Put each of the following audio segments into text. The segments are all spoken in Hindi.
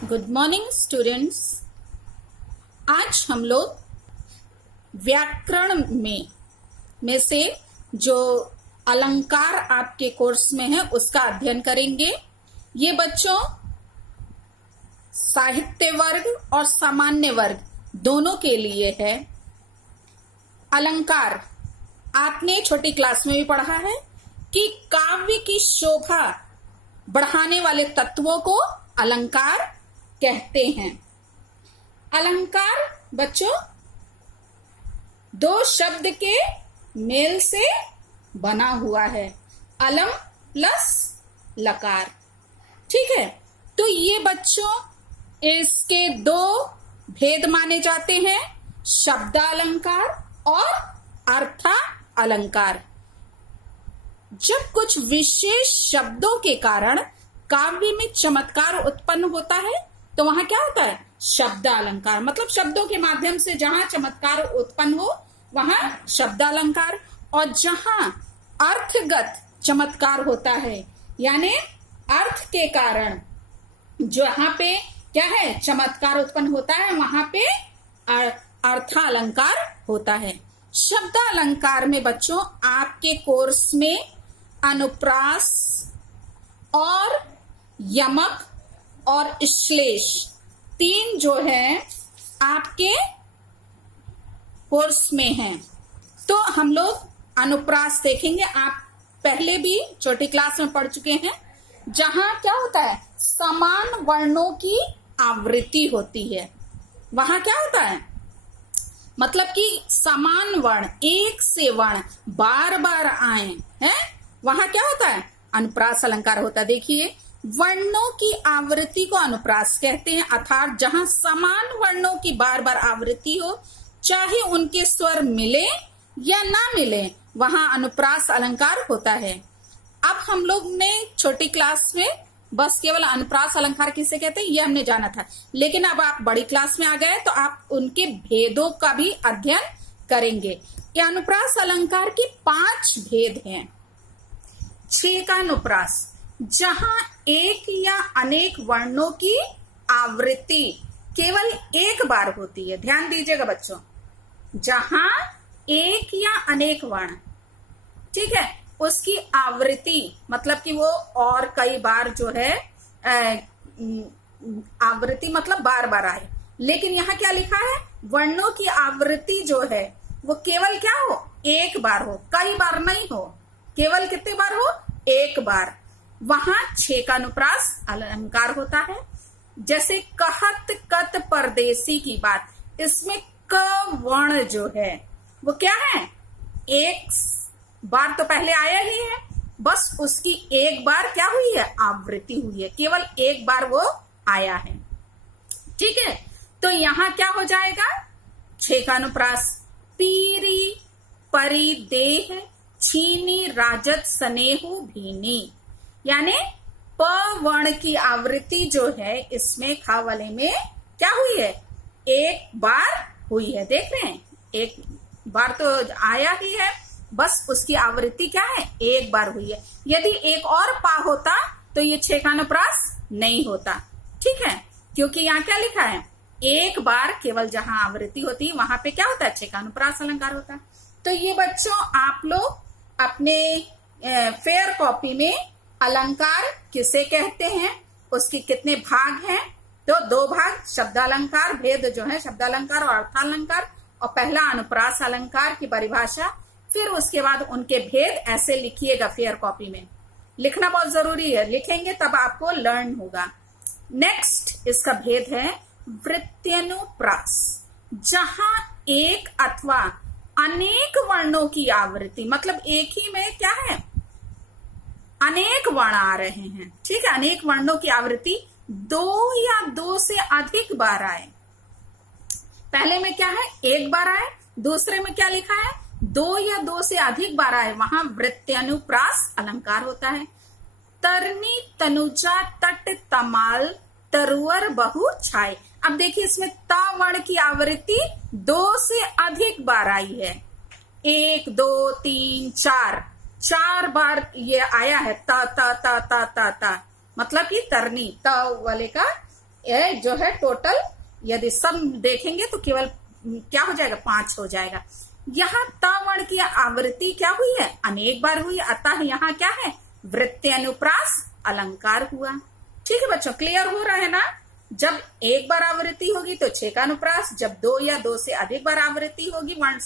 Good morning students. आज हम लोग व्याकरण में से जो अलंकार आपके कोर्स में है उसका अध्ययन करेंगे। ये बच्चों साहित्य वर्ग और सामान्य वर्ग दोनों के लिए है। अलंकार आपने छोटी क्लास में भी पढ़ा है कि काव्य की शोभा बढ़ाने वाले तत्वों को अलंकार कहते हैं। अलंकार बच्चों दो शब्द के मेल से बना हुआ है, अलम प्लस लकार। ठीक है, तो ये बच्चों इसके दो भेद माने जाते हैं, शब्दालंकार और अर्था अलंकार। जब कुछ विशेष शब्दों के कारण काव्य में चमत्कार उत्पन्न होता है तो वहां क्या होता है, शब्दालंकार। मतलब शब्दों के माध्यम से जहां चमत्कार उत्पन्न हो वहां शब्दालंकार, और जहां अर्थगत चमत्कार होता है यानी अर्थ के कारण जहां पे क्या है चमत्कार उत्पन्न होता है वहां पे अर्थालंकार होता है। शब्दालंकार में बच्चों आपके कोर्स में अनुप्रास और यमक और श्लेष तीन जो है आपके कोर्स में हैं। तो हम लोग अनुप्रास देखेंगे। आप पहले भी छोटी क्लास में पढ़ चुके हैं, जहां क्या होता है समान वर्णों की आवृत्ति होती है। वहां क्या होता है मतलब कि समान वर्ण, एक से वर्ण बार बार आए हैं, वहां क्या होता है अनुप्रास अलंकार होता है। देखिए, वर्णों की आवृत्ति को अनुप्रास कहते हैं, अर्थात जहां समान वर्णों की बार बार आवृत्ति हो, चाहे उनके स्वर मिले या ना मिले, वहां अनुप्रास अलंकार होता है। अब हम लोग ने छोटी क्लास में बस केवल अनुप्रास अलंकार किसे कहते हैं ये हमने जाना था, लेकिन अब आप बड़ी क्लास में आ गए तो आप उनके भेदों का भी अध्ययन करेंगे। ये अनुप्रास अलंकार के 5 भेद हैं। छेकानुप्रास, जहां एक या अनेक वर्णों की आवृत्ति केवल एक बार होती है। ध्यान दीजिएगा बच्चों, जहां एक या अनेक वर्ण, ठीक है, उसकी आवृत्ति मतलब कि वो और कई बार जो है आवृत्ति मतलब बार बार आए। लेकिन यहाँ क्या लिखा है, वर्णों की आवृत्ति जो है वो केवल क्या हो, एक बार हो, कई बार नहीं हो, केवल कितने बार हो, एक बार। वहां छेकानुप्रास अलंकार होता है। जैसे कहत कत परदेसी की बात, इसमें क वर्ण जो है वो क्या है, एक बार तो पहले आया ही है, बस उसकी एक बार क्या हुई है, आवृत्ति हुई है, केवल एक बार वो आया है। ठीक है, तो यहां क्या हो जाएगा, छेकानुप्रास पीरी परी देह छीनी राजत स्नेहु भीनी, यानी प वर्ण की आवृत्ति जो है इसमें ख वाले में क्या हुई है, एक बार हुई है। देख रहे हैं, एक बार तो आया ही है, बस उसकी आवृत्ति क्या है, एक बार हुई है। यदि एक और पा होता तो ये छेकानुप्रास नहीं होता। ठीक है, क्योंकि यहाँ क्या लिखा है, एक बार केवल जहां आवृत्ति होती है वहां पे क्या होता है, छेकानुप्रास अलंकार होता है। तो ये बच्चों आप लोग अपने फेयर कॉपी में अलंकार किसे कहते हैं, उसके कितने भाग हैं, तो 2 भाग, शब्दालंकार भेद जो है शब्दालंकार और अर्थालंकार, और पहला अनुप्रास अलंकार की परिभाषा, फिर उसके बाद उनके भेद ऐसे लिखिएगा। फेयर कॉपी में लिखना बहुत जरूरी है, लिखेंगे तब आपको लर्न होगा। नेक्स्ट इसका भेद है वृत्यनुप्रास, जहां एक अथवा अनेक वर्णों की आवृत्ति, मतलब एक ही में क्या है अनेक वर्ण आ रहे हैं। ठीक है, अनेक वर्णों की आवृत्ति 2 या 2 से अधिक बार आए। पहले में क्या है, एक बार आए, दूसरे में क्या लिखा है, 2 या 2 से अधिक बार आए, वहां वृत्यनुप्रास अलंकार होता है। तरनी तनुजा तट तमाल तरुवर बहु छाए। अब देखिए इसमें ता वर्ण की आवृत्ति 2 से अधिक बार आई है, 1 2 3 4 बार ये आया है, ता ता ता ता ता ता, मतलब कि तरनी त वाले का ये जो है टोटल यदि सब देखेंगे तो केवल क्या हो जाएगा, 5 हो जाएगा। यहाँ त वर्ण की आवृत्ति क्या हुई है, अनेक बार हुई, अतः यहाँ क्या है, वृत्ति अनुप्रास अलंकार हुआ। ठीक है बच्चों, क्लियर हो रहा है ना। जब एक बार आवृत्ति होगी तो 6 का अनुप्रास, जब 2 या 2 से अधिक बार आवृत्ति होगी वर्ण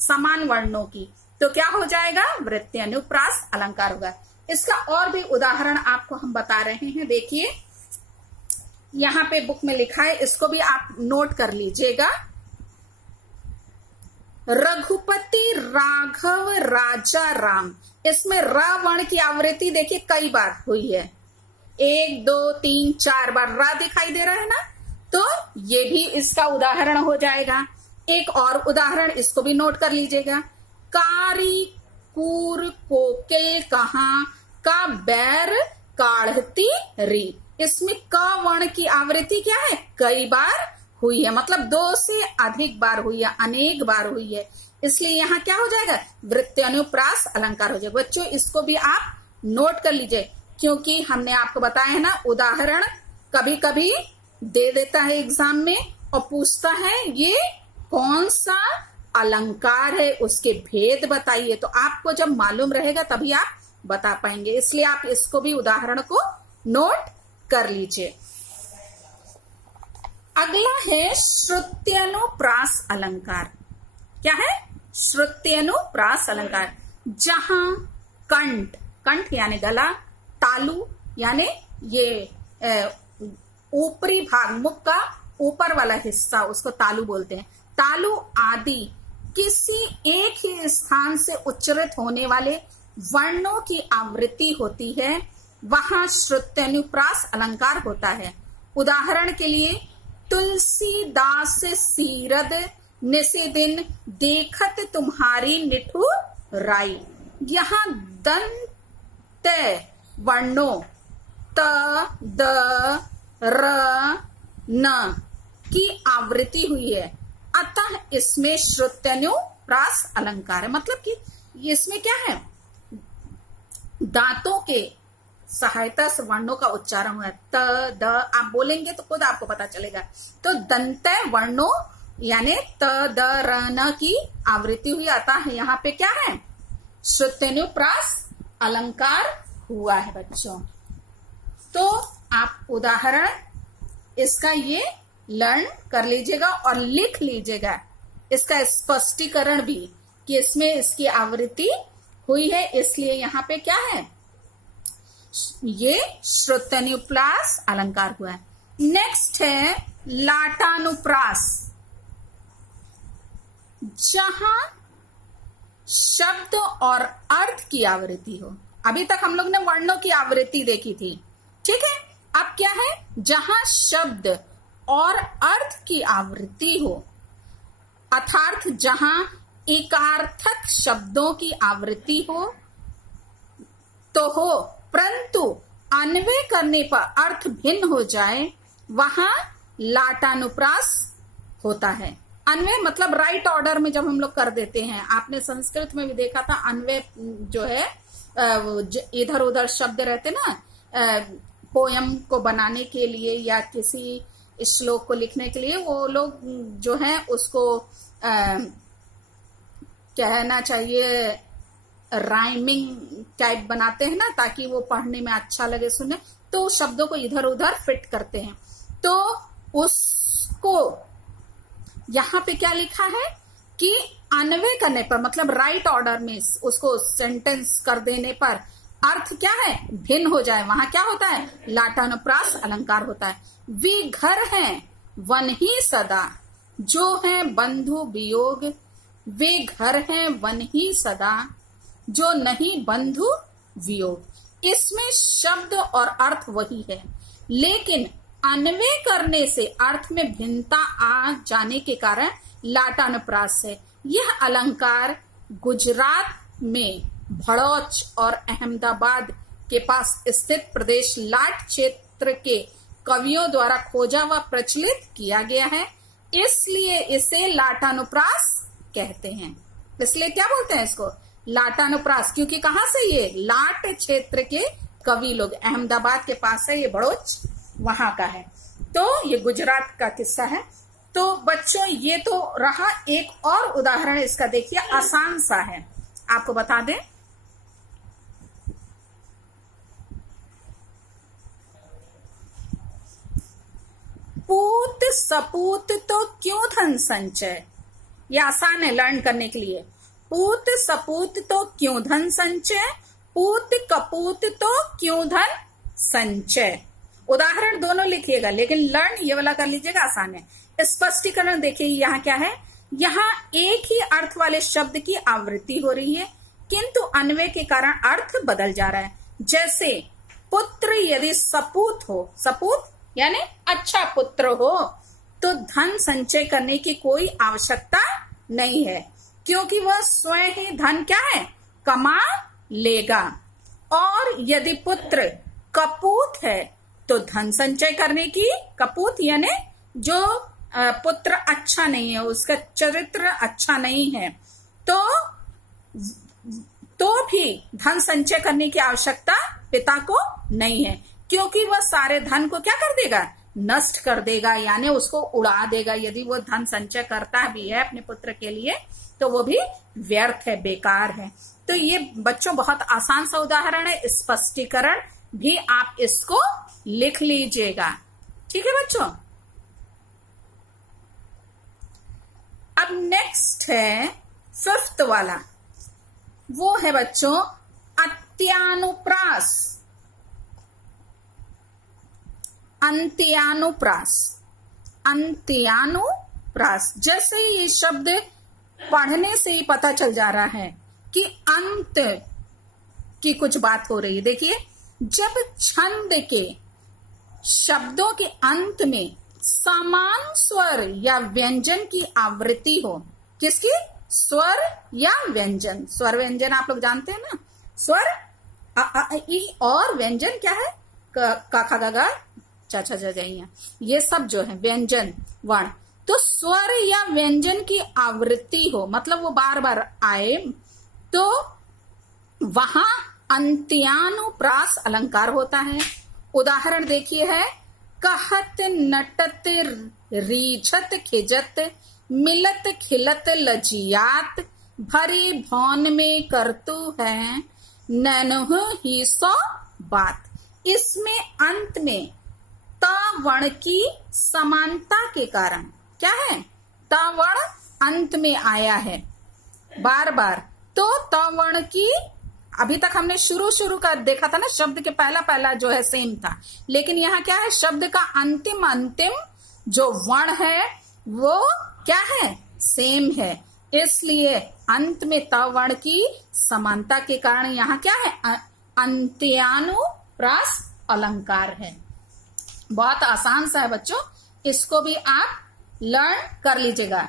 समान वर्णों की तो क्या हो जाएगा, वृत्ति अनुप्रास अलंकार होगा। इसका और भी उदाहरण आपको हम बता रहे हैं। देखिए यहाँ पे बुक में लिखा है, इसको भी आप नोट कर लीजिएगा। रघुपति राघव राजा राम, इसमें र वर्ण की आवृत्ति देखिए कई बार हुई है, 1 2 3 4 बार रा दिखाई दे रहा है ना, तो ये भी इसका उदाहरण हो जाएगा। एक और उदाहरण, इसको भी नोट कर लीजिएगा। कारी कूर कोकिल कहाँ का बैर काढ़ती री, इसमें क वर्ण की आवृत्ति क्या है, कई बार हुई है, मतलब 2 से अधिक बार हुई है, अनेक बार हुई है, इसलिए यहाँ क्या हो जाएगा, वृत्ति अनुप्रास अलंकार हो जाएगा। बच्चों इसको भी आप नोट कर लीजिए, क्योंकि हमने आपको बताया है ना, उदाहरण कभी कभी दे देता है एग्जाम में और पूछता है ये कौन सा अलंकार है, उसके भेद बताइए। तो आपको जब मालूम रहेगा तभी आप बता पाएंगे, इसलिए आप इसको भी उदाहरण को नोट कर लीजिए। अगला है श्रुत्यनुप्रास अलंकार। क्या है, श्रुत्यनुप्रास अलंकार, जहां कंठ, कंठ यानी गला, तालु यानी ये ऊपरी भाग, मुख का ऊपर वाला हिस्सा, उसको तालु बोलते हैं, तालु आदि किसी एक ही स्थान से उच्चारित होने वाले वर्णों की आवृत्ति होती है, वहां श्रुत्यनुप्रास अलंकार होता है। उदाहरण के लिए, तुलसीदास सीरद निसी दिन देखत तुम्हारी निठुराई, यहाँ दंत वर्णों त द र न की आवृत्ति हुई है, अतः इसमें श्रुत्यनुप्रास अलंकार है। मतलब कि इसमें क्या है, दांतों के सहायता से वर्णों का उच्चारण हुआ है। त द आप बोलेंगे तो खुद आपको पता चलेगा। तो दंत वर्णों यानी त द र न की आवृत्ति हुई, अतः यहाँ पे क्या है, श्रुत्यनुप्रास अलंकार हुआ है बच्चों। तो आप उदाहरण इसका ये लर्न कर लीजिएगा और लिख लीजिएगा, इसका स्पष्टीकरण भी कि इसमें इसकी आवृत्ति हुई है, इसलिए यहाँ पे क्या है, ये श्रुत्यनुप्रास अलंकार हुआ है। नेक्स्ट है लाटानुप्रास, जहां शब्द और अर्थ की आवृत्ति हो। अभी तक हम लोग ने वर्णों की आवृत्ति देखी थी, ठीक है। अब क्या है, जहां शब्द और अर्थ की आवृत्ति हो, अर्थात जहां एकार्थक शब्दों की आवृत्ति हो तो हो, परंतु अन्वय करने पर अर्थ भिन्न हो जाए, वहां लाटानुप्रास होता है। अन्वय मतलब राइट ऑर्डर में जब हम लोग कर देते हैं, आपने संस्कृत में भी देखा था, अन्वय जो है इधर उधर शब्द रहते ना, पोयम को बनाने के लिए या किसी श्लोक को लिखने के लिए, वो लोग जो है उसको कहना चाहिए राइमिंग टाइप बनाते हैं ना, ताकि वो पढ़ने में अच्छा लगे, सुने, तो शब्दों को इधर उधर फिट करते हैं। तो उसको यहाँ पे क्या लिखा है कि अन्वय करने पर, मतलब राइट ऑर्डर में उसको सेंटेंस कर देने पर अर्थ क्या है, भिन्न हो जाए, वहां क्या होता है, लाटानुप्रास अलंकार होता है। वे घर हैं वन ही सदा, जो है बंधु वियोग, वे घर हैं वन ही सदा, जो नहीं बंधु वियोग। इसमें शब्द और अर्थ वही है, लेकिन अन्वय करने से अर्थ में भिन्नता आ जाने के कारण लाटानुप्रास है। यह अलंकार गुजरात में भड़ौच और अहमदाबाद के पास स्थित प्रदेश लाट क्षेत्र के कवियों द्वारा खोजा व प्रचलित किया गया है, इसलिए इसे लाटानुप्रास कहते हैं। इसलिए क्या बोलते हैं इसको, लाटानुप्रास, क्योंकि कहाँ से, ये लाट क्षेत्र के कवि लोग, अहमदाबाद के पास है ये भड़ौच, वहां का है। तो ये गुजरात का किस्सा है। तो बच्चों ये तो रहा, एक और उदाहरण इसका देखिए, आसान सा है, आपको बता दें। पूत सपूत तो क्यों धन संचय, ये आसान है लर्न करने के लिए। पूत सपूत तो क्यों धन संचय, पूत कपूत तो क्यों धन संचय। उदाहरण दोनों लिखिएगा, लेकिन लर्न ये वाला कर लीजिएगा, आसान है। स्पष्टीकरण देखिए यहाँ क्या है, यहाँ एक ही अर्थ वाले शब्द की आवृत्ति हो रही है, किंतु अन्वय के कारण अर्थ बदल जा रहा है। जैसे पुत्र यदि सपूत हो, सपूत यानी अच्छा पुत्र हो, तो धन संचय करने की कोई आवश्यकता नहीं है, क्योंकि वह स्वयं ही धन क्या है, कमा लेगा। और यदि पुत्र कपूत है तो धन संचय करने की, कपूत यानी जो पुत्र अच्छा नहीं है, उसका चरित्र अच्छा नहीं है, तो भी धन संचय करने की आवश्यकता पिता को नहीं है, क्योंकि वह सारे धन को क्या कर देगा, नष्ट कर देगा, यानी उसको उड़ा देगा। यदि वो धन संचय करता भी है अपने पुत्र के लिए तो वो भी व्यर्थ है, बेकार है। तो ये बच्चों बहुत आसान सा उदाहरण है, स्पष्टीकरण भी आप इसको लिख लीजिएगा, ठीक है बच्चों। अब नेक्स्ट है 5th वाला, वो है बच्चों अत्यानुप्रास। अंत्यानुप्रास, अंत्यानुप्रास, जैसे ये शब्द पढ़ने से ही पता चल जा रहा है कि अंत की कुछ बात हो रही है। देखिए, जब छंद के शब्दों के अंत में समान स्वर या व्यंजन की आवृत्ति हो, किसकी, स्वर या व्यंजन। स्वर व्यंजन आप लोग जानते हैं ना, स्वर अ आ ई, और व्यंजन क्या है, क ख ग घ च छ ज ज, ये सब जो है व्यंजन वर्ण। तो स्वर या व्यंजन की आवृत्ति हो, मतलब वो बार बार आए, तो वहां अंत्यानुप्रास अलंकार होता है। उदाहरण देखिए है, कहत नटत रीझत खिजत, मिलत खिलत लजियात, भरी भौन में करतु है, नैनुह ही सो बात। इसमें अंत में त वर्ण की समानता के कारण क्या है, त वर्ण अंत में आया है बार बार, तो त वर्ण की, अभी तक हमने शुरू का देखा था ना, शब्द के पहला जो है सेम था, लेकिन यहाँ क्या है, शब्द का अंतिम जो वर्ण है वो क्या है, सेम है। इसलिए अंत में त वर्ण की समानता के कारण यहाँ क्या है, अंत्यानुप्रास अलंकार है। बहुत आसान सा है बच्चों, इसको भी आप लर्न कर लीजिएगा।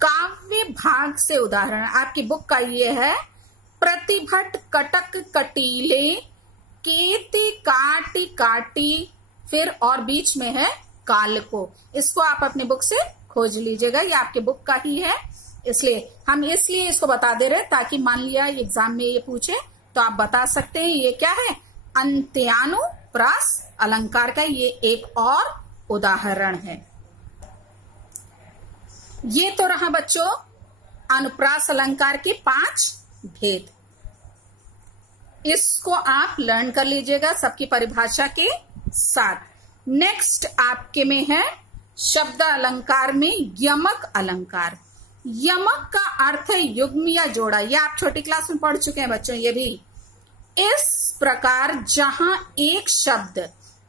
काव्य भाग से उदाहरण आपकी बुक का ये है, प्रतिभट कटक कटीले, केति काटी काटी, फिर और बीच में है काल को। इसको आप अपने बुक से खोज लीजिएगा, ये आपके बुक का ही है, इसलिए हम इसको बता दे रहे ताकि मान लिया एग्जाम में ये पूछे तो आप बता सकते हैं ये क्या है, अंत्यानुप्रास अलंकार का ये एक और उदाहरण है। ये तो रहा बच्चों अनुप्रास अलंकार के 5 भेद, इसको आप लर्न कर लीजिएगा सबकी परिभाषा के साथ। नेक्स्ट आपके में है शब्द अलंकार में यमक अलंकार। यमक का अर्थ है युग्म या जोड़ा, ये आप छोटी क्लास में पढ़ चुके हैं बच्चों। ये भी इस प्रकार जहां एक शब्द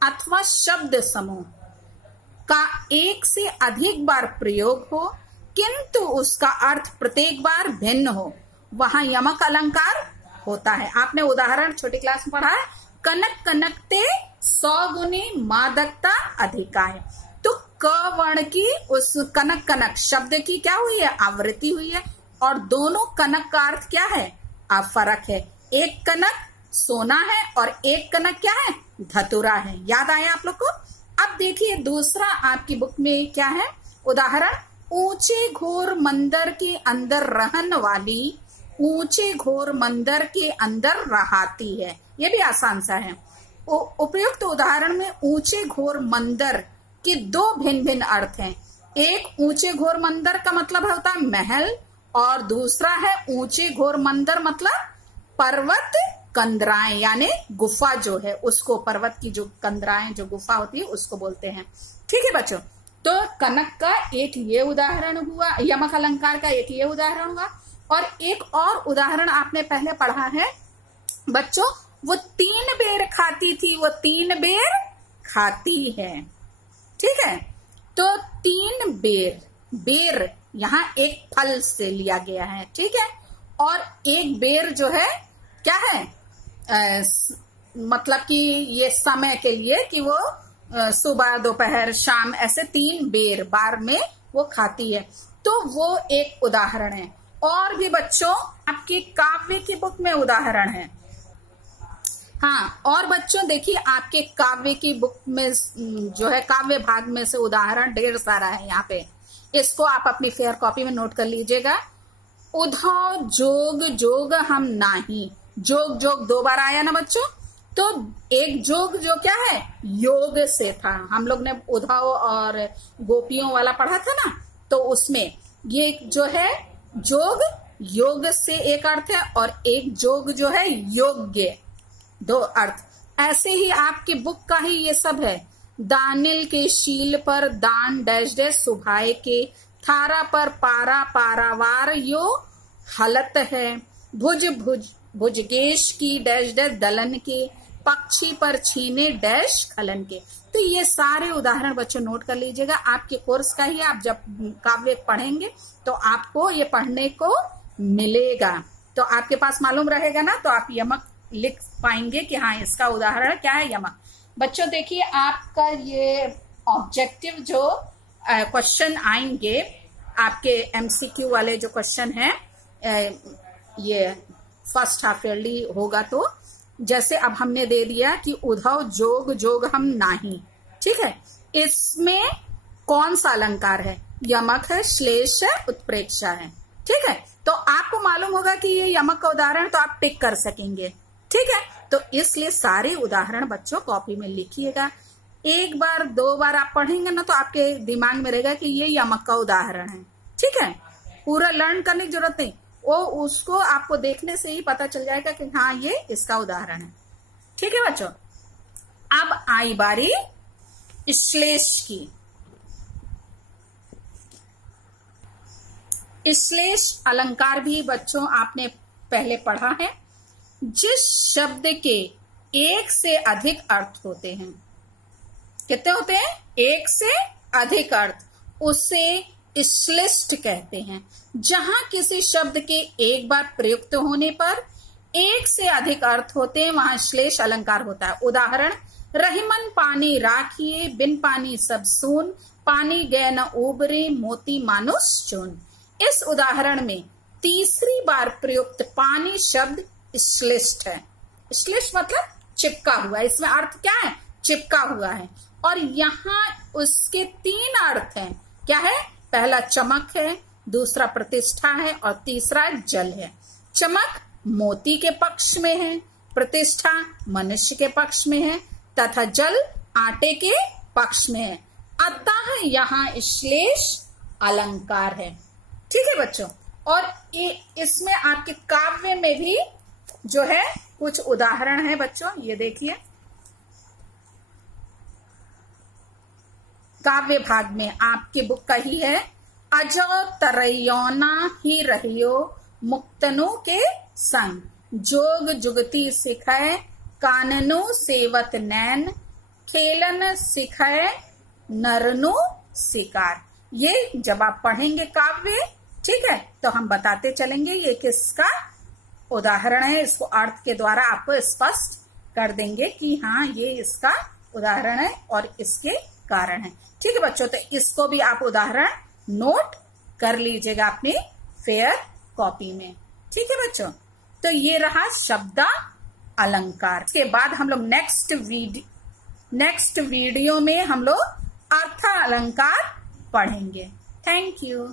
अथवा शब्द समूह का एक से अधिक बार प्रयोग हो किंतु उसका अर्थ प्रत्येक बार भिन्न हो, वहां यमक अलंकार होता है। आपने उदाहरण छोटी क्लास में पढ़ा है, कनक कनकते 100 गुनी मादकता अधिका है। तो क वर्ण की उस कनक कनक शब्द की क्या हुई है, आवृत्ति हुई है, और दोनों कनक का अर्थ क्या है, फर्क है। एक कनक सोना है और एक कनक क्या है, धतुरा है। याद आया आप लोग को। अब देखिए दूसरा आपकी बुक में क्या है उदाहरण, ऊंचे घोर मंदिर के अंदर रहन वाली, ऊंचे घोर मंदिर के अंदर रहाती है। ये भी आसान सा है। उपयुक्त उदाहरण में ऊंचे घोर मंदिर के दो भिन्न भिन्न अर्थ हैं। एक ऊंचे घोर मंदिर का मतलब होता है महल, और दूसरा है ऊंचे घोर मंदिर मतलब पर्वत कंदराएं, यानी गुफा जो है उसको, पर्वत की जो कंदराएं जो गुफा होती है उसको बोलते हैं। ठीक है बच्चों, तो कनक का एक ये उदाहरण हुआ, यमक अलंकार का एक ये उदाहरण हुआ, और एक और उदाहरण आपने पहले पढ़ा है बच्चों, वो 3 बेर खाती थी, वो 3 बेर खाती है। ठीक है, तो 3 बेर, बेर यहाँ एक फल से लिया गया है। ठीक है, और एक बेर जो है क्या है, मतलब कि ये समय के लिए कि वो सुबह दोपहर शाम ऐसे 3 बेर बार में वो खाती है। तो वो एक उदाहरण है। और भी बच्चों आपकी काव्य की बुक में उदाहरण है। हाँ, और बच्चों देखिए आपके काव्य की बुक में जो है काव्य भाग में से उदाहरण ढेर सारा है यहाँ पे, इसको आप अपनी फेयर कॉपी में नोट कर लीजिएगा। उधव जोग जोग हम नाही, जोग जोग 2 बार आया ना बच्चों, तो एक जोग जो क्या है योग से था, हम लोग ने उधव और गोपियों वाला पढ़ा था ना, तो उसमें ये जो है जोग योग से एक अर्थ है, और एक जोग जो है योग्य, 2 अर्थ। ऐसे ही आपकी बुक का ही ये सब है। दानिल के शील पर दान डैश डैश सुभाए के, थारा पर पारा पारावार यो हलत है, भुज भुज भुजगेश की डैश डैश दलन के, पक्षी पर छीने डैश खलन के। तो ये सारे उदाहरण बच्चों नोट कर लीजिएगा, आपके कोर्स का ही, आप जब काव्य पढ़ेंगे तो आपको ये पढ़ने को मिलेगा, तो आपके पास मालूम रहेगा ना, तो आप यमक लिख पाएंगे कि हाँ इसका उदाहरण क्या है यमक। बच्चों देखिए आपका ये ऑब्जेक्टिव जो क्वेश्चन आएंगे, आपके एमसीक्यू वाले जो क्वेश्चन है, ये फर्स्ट हाफ ईयरली होगा, तो जैसे अब हमने दे दिया कि उधव जोग जोग हम नाही। ठीक है, इसमें कौन सा अलंकार है, यमक है, श्लेष है, उत्प्रेक्षा है। ठीक है, तो आपको मालूम होगा कि ये यमक का उदाहरण, तो आप टिक कर सकेंगे। ठीक है, तो इसलिए सारे उदाहरण बच्चों कॉपी में लिखिएगा। 1 बार 2 बार आप पढ़ेंगे ना, तो आपके दिमाग में रहेगा कि ये यमक का उदाहरण है। ठीक है, पूरा लर्न करने की जरूरत नहीं, वो उसको आपको देखने से ही पता चल जाएगा कि हाँ ये इसका उदाहरण है। ठीक है बच्चों, अब आई बारी श्लेष की। श्लेष अलंकार भी बच्चों आपने पहले पढ़ा है। जिस शब्द के 1 से अधिक अर्थ होते हैं, कितने होते हैं, 1 से अधिक अर्थ, उसे श्लिष्ट कहते हैं। जहां किसी शब्द के एक बार प्रयुक्त होने पर 1 से अधिक अर्थ होते हैं, वहां श्लेष अलंकार होता है। उदाहरण, रहीमन पानी राखिए, बिन पानी सब सून, पानी गए न उबरे, मोती मानुष चून। इस उदाहरण में तीसरी बार प्रयुक्त पानी शब्द श्लिष्ट है। श्लिष्ट मतलब चिपका हुआ है, इसमें अर्थ क्या है, चिपका हुआ है। और यहाँ उसके 3 अर्थ हैं, क्या है, पहला चमक है, दूसरा प्रतिष्ठा है, और तीसरा जल है। चमक मोती के पक्ष में है, प्रतिष्ठा मनुष्य के पक्ष में है, तथा जल आटे के पक्ष में है। अतः यहाँ श्लेष अलंकार है। ठीक है बच्चों, और इसमें आपके काव्य में भी जो है कुछ उदाहरण है बच्चों, ये देखिए। काव्य भाग में आपके बुक का ही है। अजो तरयौना ही रहियो, मुक्तनु के संग, जोग जुगती सिखाए, काननु सेवत नैन, खेलन सिखाए, नरनु शिकार। ये जब आप पढ़ेंगे काव्य, ठीक है, तो हम बताते चलेंगे ये किसका उदाहरण है। इसको अर्थ के द्वारा आपको स्पष्ट कर देंगे कि हाँ ये इसका उदाहरण है और इसके कारण है। ठीक है बच्चों, तो इसको भी आप उदाहरण नोट कर लीजिएगा अपनी फेयर कॉपी में। ठीक है बच्चों, तो ये रहा शब्द अलंकार। इसके बाद हम लोग नेक्स्ट वीडियो में हम लोग अर्थ अलंकार पढ़ेंगे। Thank you.